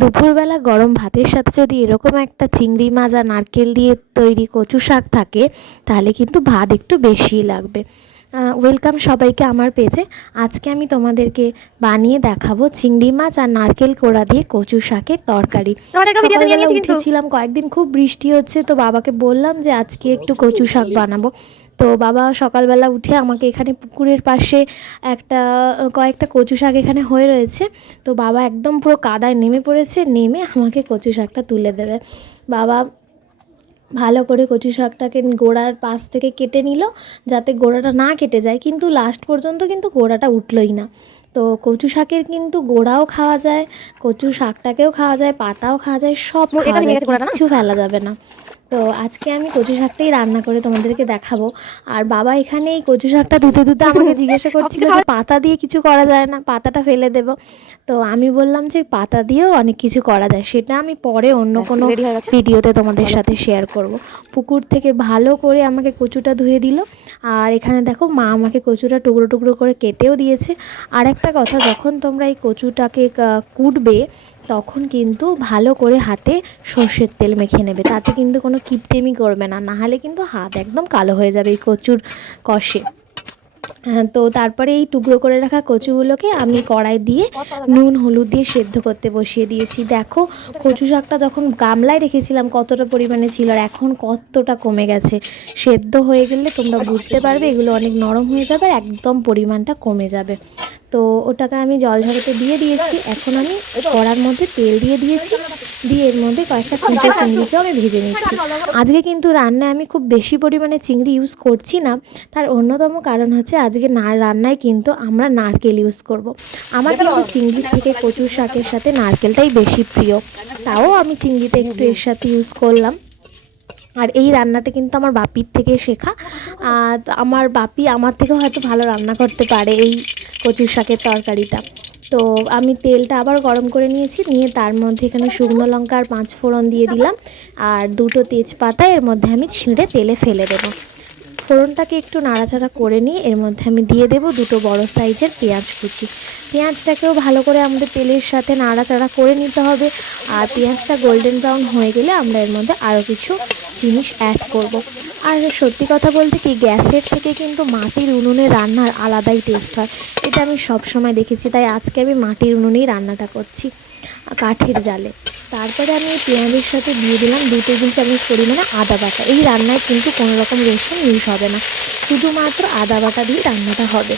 দুপুরবেলা গরম ভাতের সাথে যদি এরকম একটা চিংড়ি মাছ আর নারকেল দিয়ে তৈরি কচু শাক থাকে তাহলে কিন্তু ভাত একটু বেশিই লাগবে। ওয়েলকাম সবাইকে আমার পেজে। আজকে আমি তোমাদেরকে বানিয়ে দেখাবো চিংড়ি মাছ আর নারকেল কোড়া দিয়ে কচু শাকের তরকারি। সকালবেলা উঠেছিলাম, কয়েকদিন খুব বৃষ্টি হচ্ছে, তো বাবাকে বললাম যে আজকে একটু কচু শাক বানাবো। তো বাবা সকালবেলা উঠে আমাকে এখানে পুকুরের পাশে কয়েকটা কচু শাক এখানে হয়ে রয়েছে, তো বাবা একদম পুরো কাদায় নেমে পড়েছে, নেমে আমাকে কচু শাকটা তুলে দেবে। বাবা ভালো করে কচু শাকটাকে গোড়ার পাশ থেকে কেটে নিল, যাতে গোড়াটা না কেটে যায়, কিন্তু লাস্ট পর্যন্ত কিন্তু গোড়াটা উঠলই না। তো কচু শাকের কিন্তু গোড়াও খাওয়া যায়, কচু শাকটাকেও খাওয়া যায়, পাতাও খাওয়া যায়, সব খাওয়া যায়, কিছু ফেলা যাবে না। তো আজকে আমি কচু শাকটাই রান্না করে তোমাদেরকে দেখাবো। আর বাবা এখানে এই কচু শাকটা ধুতে ধুতে আমাকে জিজ্ঞাসা করছিল যে পাতা দিয়ে কিছু করা যায় না, পাতাটা ফেলে দেবো। তো আমি বললাম যে পাতা দিয়েও অনেক কিছু করা যায়, সেটা আমি পরে অন্য কোনো ভিডিওতে তোমাদের সাথে শেয়ার করব। পুকুর থেকে ভালো করে আমাকে কচুটা ধুয়ে দিল, আর এখানে দেখো মা আমাকে কচুটা টুকরো টুকরো করে কেটেও দিয়েছে। আর একটা কথা, যখন তোমরা এই কচুটাকে কুটবে তখন কিন্তু ভালো করে হাতে সর্ষের তেল মেখে নেবে, তাতে কিন্তু কোনো কিপটেমি করবে না, নাহলে কিন্তু হাত একদম কালো হয়ে যাবে এই কচুর কষে। তো তারপরে এই টুকরো করে রাখা কচুগুলোকে আমি কড়াই দিয়ে নুন হলুদ দিয়ে সেদ্ধ করতে বসিয়ে দিয়েছি। দেখো কচু শাকটা যখন গামলায় রেখেছিলাম কতটা পরিমাণে ছিল, আর এখন কতটা কমে গেছে। সেদ্ধ হয়ে গেলে তোমরা বুঝতে পারবে এগুলো অনেক নরম হয়ে যাবে, একদম পরিমাণটা কমে যাবে। তো ওটাকে আমি জল ঝরাতে দিয়ে দিয়েছি। এখন আমি কড়ার মধ্যে তেল দিয়ে দিয়েছি, দিয়ে এর মধ্যে কয়েকটা কুচো চিংড়িকেও আমি ভেজে নিচ্ছি। আজকে কিন্তু রান্নায় আমি খুব বেশি পরিমাণে চিংড়ি ইউজ করছি না, তার অন্যতম কারণ হচ্ছে আজকে রান্নায় কিন্তু আমরা নারকেল ইউজ করব। আমার কিন্তু চিংড়ির থেকে কচুর শাকের সাথে নারকেলটাই বেশি প্রিয়, তাও আমি চিংড়িটা একটু এর সাথে ইউজ করলাম। আর এই রান্নাটা কিন্তু আমার বাপির থেকে শেখা। আমার বাপি আমার থেকেও হয়তো ভালো রান্না করতে পারে এই কচুর শাকের তরকারিটা। তো আমি তেলটা আবার গরম করে নিয়েছি, নিয়ে তার মধ্যে এখানে শুকনো লঙ্কা আর 5 ফোড়ন দিয়ে দিলাম, আর 2টো তেজপাতা এর মধ্যে আমি ছিঁড়ে তেলে ফেলে দেবো। ফোড়নটাকে একটু নাড়াচাড়া করে নিয়ে এর মধ্যে আমি দিয়ে দেবো 2টো বড় সাইজের পেঁয়াজ কুচি। পেঁয়াজটাকেও ভালো করে আমাদের তেলের সাথে নাড়াচাড়া করে নিতে হবে, আর পেঁয়াজটা গোল্ডেন ব্রাউন হয়ে গেলে আমরা এর মধ্যে আরও কিছু জিনিস অ্যাড করব। আর সত্যি কথা বলতে কি, গ্যাসের থেকে কিন্তু মাটির উনুনে রান্নার আলাদাই টেস্ট হয়, এটা আমি সব সময় দেখেছি, তাই আজকে আমি মাটির উনুনেই রান্নাটা করছি, কাঠের জালে। তারপরে আমি পেঁয়াজের সাথে দিয়ে দিলাম 2 টেবিল চামচ পরিমাণে আদা বাটা। এই রান্নায় কিন্তু কোনো রকম রসুন ইউজ হবে না, শুধুমাত্র আদা বাটা দিয়ে রান্নাটা হবে।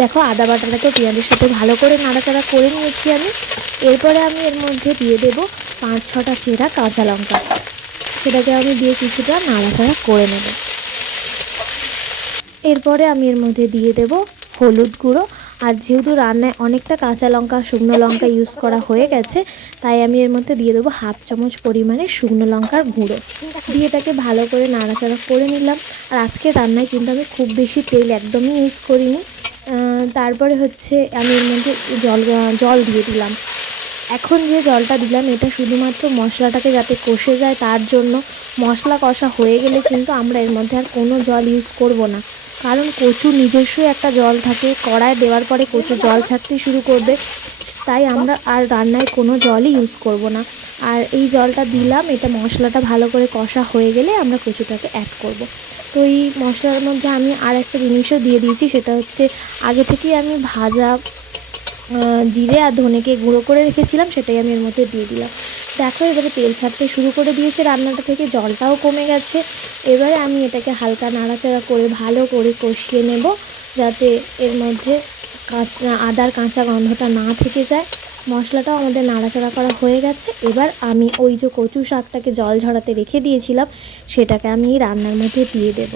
দেখো আদা বাটাটাকে পেঁয়াজের সাথে ভালো করে নাড়াচাড়া করে নিয়েছি আমি। এরপরে আমি এর মধ্যে দিয়ে দেবো 5-6টা চেরা কাঁচা লঙ্কা, সেটাকে আমি দিয়ে কিছুটা নাড়াচাড়া করে নেব। এরপরে আমি এর মধ্যে দিয়ে দেব হলুদ গুঁড়ো, আর যেহেতু রান্নায় অনেকটা কাঁচা লঙ্কা শুকনো লঙ্কা ইউজ করা হয়ে গেছে, তাই আমি এর মধ্যে দিয়ে দেবো 1/2 চামচ পরিমাণে শুকনো লঙ্কার গুঁড়ো, দিয়ে এটাকে ভালো করে নাড়াচাড়া করে নিলাম। আর আজকে রান্নায় কিন্তু আমি খুব বেশি তেল একদমই ইউজ করিনি। তারপরে হচ্ছে আমি এর মধ্যে জল দিয়ে দিলাম। এখন যে জলটা দিলাম এটা শুধুমাত্র মশলাটাকে যাতে কষে যায় তার জন্য। মশলা কষা হয়ে গেলে কিন্তু আমরা এর মধ্যে আর কোনো জল ইউজ করব না, কারণ কচুর নিজস্ব একটা জল থাকে, কড়ায় দেওয়ার পরে কচু জল ছাড়তে শুরু করবে, তাই আমরা আর রান্নায় কোনো জলই ইউজ করব না। আর এই জলটা দিলাম, এটা মশলাটা ভালো করে কষা হয়ে গেলে আমরা কচুটাকে অ্যাড করব। তো এই মশলার মধ্যে আমি আর একটা জিনিসও দিয়ে দিয়েছি, সেটা হচ্ছে আগে থেকেই আমি ভাজা জিরে আর ধনেকে গুঁড়ো করে রেখেছিলাম, সেটাই আমি এর মধ্যে দিয়ে দিলাম। দেখো এবারে তেল ছাড়তে শুরু করে দিয়েছে রান্নাটা থেকে, জলটাও কমে গেছে। এবারে আমি এটাকে হালকা নাড়াচাড়া করে ভালো করে কষিয়ে নেব, যাতে এর মধ্যে আদার কাঁচা গন্ধটা না থেকে যায়। মশলাটাও আমাদের নাড়াচাড়া করা হয়ে গেছে। এবার আমি ওই যে কচু শাকটাকে জল ঝরাতে রেখে দিয়েছিলাম, সেটাকে আমি রান্নার মধ্যে দিয়ে দেব।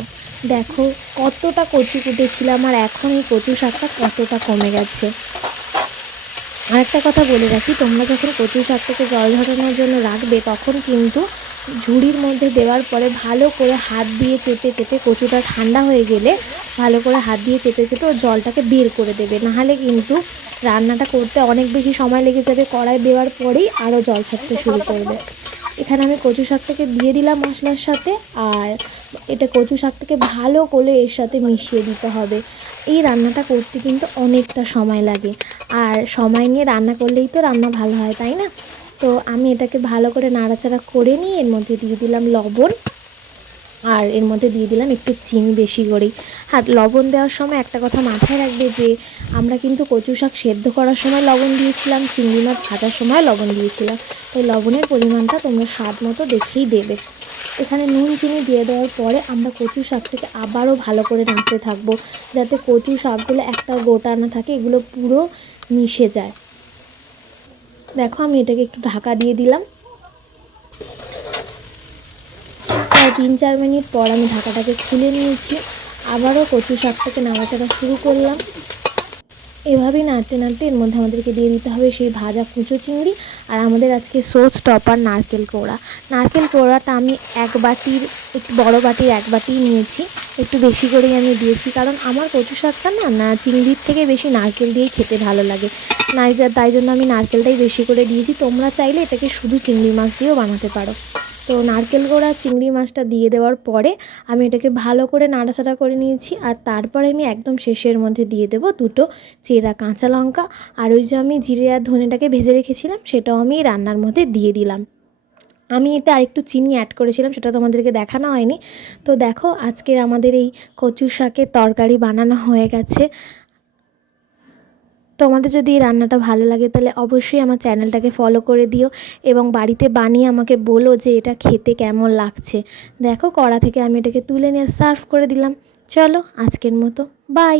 দেখো কতটা কচু কুটেছিলাম, আর এখন এই কচু শাকটা কতটা কমে গেছে। আরেকটা কথা বলে রাখি, তোমরা যখন কচু শাকটাকে জল ঝরানোর জন্য রাখবে তখন কিন্তু ঝুড়ির মধ্যে দেওয়ার পরে ভালো করে হাত দিয়ে চেপে চেপে, কচুটা ঠান্ডা হয়ে গেলে ভালো করে হাত দিয়ে চেপে চেপে ওর জলটাকে বের করে দেবে, নাহলে কিন্তু রান্নাটা করতে অনেক বেশি সময় লেগে যাবে, কড়াই দেওয়ার পরেই আরও জল ছাড়তে শুরু করবে। এখানে আমি কচু শাকটাকে দিয়ে দিলাম মশলার সাথে, আর এটা কচু শাকটাকে ভালো করে এর সাথে মিশিয়ে দিতে হবে। এই রান্নাটা করতে কিন্তু অনেকটা সময় লাগে, আর সময় নিয়ে রান্না করলেই তো রান্না ভালো হয়, তাই না? তো আমি এটাকে ভালো করে নাড়াচাড়া করে নিয়ে এর মধ্যে দিয়ে দিলাম লবণ, আর এর মধ্যে দিয়ে দিলাম একটু চিনি বেশি করেই। আর লবণ দেওয়ার সময় একটা কথা মাথায় রাখবে যে আমরা কিন্তু কচু শাক সেদ্ধ করার সময় লবণ দিয়েছিলাম, চিংড়ি মাছ ভাজার সময় লবণ দিয়েছিলাম, তাই লবণের পরিমাণটা তোমরা স্বাদ মতো দেখেই দেবে। এখানে নুন চিনি দিয়ে দেওয়ার পরে আমরা কচু শাকটাকে আবারও ভালো করে নাড়তে থাকবো, যাতে কচু শাকগুলো একটা গোটা না থাকে, এগুলো পুরো মিশে যায়। দেখো আমি এটাকে একটু ঢাকা দিয়ে দিলাম। প্রায় 3-4 মিনিট পর আমি ঢাকাটাকে খুলে নিয়েছি, আবারও কচু শাকটাকে নাড়াচাড়া শুরু করলাম। এভাবেই নাড়তে নাড়তে এর মধ্যে আমাদেরকে দিয়ে দিতে হবে সেই ভাজা কুঁচো চিংড়ি, আর আমাদের আজকে শো স্টপার নারকেল কোড়া। নারকেল কোড়াটা আমি এক বাটির, একটু বড় বাটির 1 বাটি নিয়েছি, একটু বেশি করেই আমি দিয়েছি, কারণ আমার কচু শাকটা না চিংড়ির থেকে বেশি নারকেল দিয়েই খেতে ভালো লাগে, তাই জন্য আমি নারকেলটাই বেশি করে দিয়েছি। তোমরা চাইলে এটাকে শুধু চিংড়ি মাছ দিয়েও বানাতে পারো। তো নারকেল কোড়া চিংড়ি মাছটা দিয়ে দেওয়ার পরে আমি এটাকে ভালো করে নাড়াচাড়া করে নিয়েছি, আর তারপরে আমি একদম শেষের মধ্যে দিয়ে দেবো 2টো চেরা কাঁচা লঙ্কা, আর ওই যে আমি জিরে আর ধনেটাকে ভেজে রেখেছিলাম সেটাও আমি রান্নার মধ্যে দিয়ে দিলাম। আমি এতে আরেকটু চিনি অ্যাড করেছিলাম, সেটা তোমাদেরকে দেখানো হয়নি। তো দেখো আজকের আমাদের এই কচু শাকের তরকারি বানানো হয়ে গেছে। তোমাদের যদি এই রান্নাটা ভালো লাগে তাহলে অবশ্যই আমার চ্যানেলটাকে ফলো করে দিও, এবং বাড়িতে বানিয়ে আমাকে বলো যে এটা খেতে কেমন লাগছে। দেখো কড়া থেকে আমি এটাকে তুলে নিয়ে সার্ভ করে দিলাম। চলো আজকের মতো বাই।